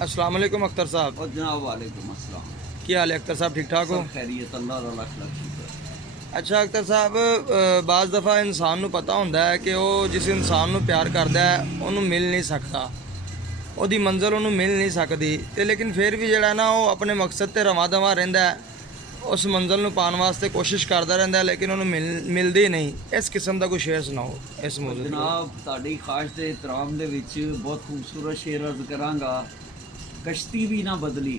अस्सलाम वालेकुम अख्तर साहब। और जनाब वालेकुम अस्सलाम। क्या हाल है अख्तर साहब, ठीक ठाक हो? सब खैरियत, अल्लाह दा लख लख शुक्र। अच्छा अख्तर साहब, बाज़ दफ़ा इंसान ਨੂੰ ਪਤਾ ਹੁੰਦਾ ਹੈ ਕਿ ਉਹ ਜਿਸ ਇਨਸਾਨ ਨੂੰ ਪਿਆਰ ਕਰਦਾ ਹੈ ਉਹਨੂੰ ਮਿਲ ਨਹੀਂ ਸਕਦਾ, ਉਹਦੀ ਮੰਜ਼ਿਲ ਉਹਨੂੰ ਮਿਲ ਨਹੀਂ ਸਕਦੀ, ਤੇ ਲੇਕਿਨ ਫਿਰ ਵੀ ਜਿਹੜਾ ਨਾ ਉਹ ਆਪਣੇ ਮਕਸਦ ਤੇ ਰਵਾਂ ਦਵਾਂ ਰਹਿੰਦਾ ਹੈ, ਉਸ ਮੰਜ਼ਿਲ ਨੂੰ ਪਾਉਣ ਵਾਸਤੇ ਕੋਸ਼ਿਸ਼ ਕਰਦਾ ਰਹਿੰਦਾ ਹੈ, ਲੇਕਿਨ ਉਹਨੂੰ ਮਿਲਦੀ ਨਹੀਂ। ਇਸ ਕਿਸਮ ਦਾ ਕੋਈ ਸ਼ੇਅਰ ਸੁਣਾਓ ਇਸ ਮੌਜੂਦ ਤੇ। जनाब ਤੁਹਾਡੀ ਖਾਸ਼ ਦੇ ਇਤਰਾਮ ਦੇ ਵਿੱਚ ਬਹੁਤ ਖੂਬਸੂਰਤ ਸ਼ੇਰ ਅਰਜ਼ ਕਰਾਂਗਾ। कश्ती भी ना बदली,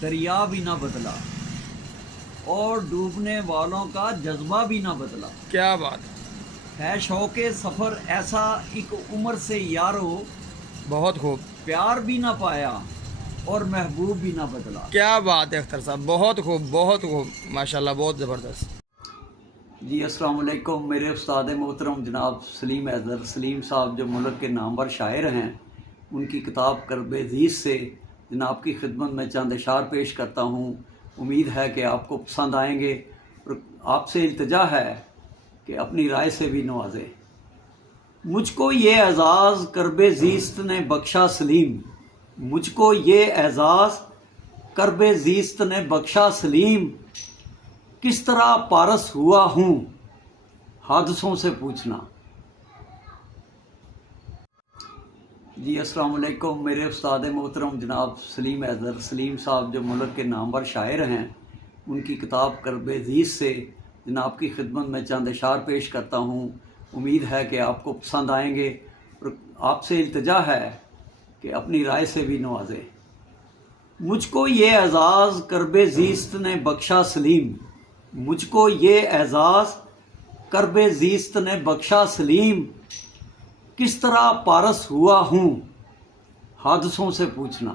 दरिया भी ना बदला, और डूबने वालों का जज्बा भी ना बदला। क्या बात है शौक़े सफ़र ऐसा एक उम्र से यारो, बहुत खूब, प्यार भी ना पाया और महबूब भी ना बदला। क्या बात है अख्तर साहब, बहुत खूब माशाल्लाह, बहुत ज़बरदस्त। जी अस्सलाम वालेकुम। मेरे उस्ताद मोहतरम जनाब सलीम हैदर सलीम साहब जो मुल्क के नामवर शायर हैं, उनकी किताब करब अज़ीज़ से जनाब की खिदमत में चंद अशार पेश करता हूँ। उम्मीद है कि आपको पसंद आएंगे और आपसे इल्तिजा है कि अपनी राय से भी नवाजें। मुझको ये एज़ाज़ करब ज़ीस्त ने बख्शा सलीम, मुझको ये एज़ाज़ करब ज़ीस्त ने बख्शा सलीम, किस तरह पारस हुआ हूँ हादसों से पूछना। जी अस्सलाम वालेकुम। मेरे उस्ताद मोहतरम जनाब सलीम हैदर सलीम साहब जो मुल्क के नामवर शायर हैं, उनकी किताब करब अज़ीज़ से जनाब की खिदमत में चंद अशार पेश करता हूँ। उम्मीद है कि आपको पसंद आएंगे और आपसे इल्तिजा है कि अपनी राय से भी नवाजें। मुझको ये एज़ाज़ करब ज़ीस्त ने बख्शा सलीम, मुझको ये एज़ाज़ करब ज़ीस्त ने बख्शा सलीम, किस तरह पारस हुआ हूँ हादसों से पूछना।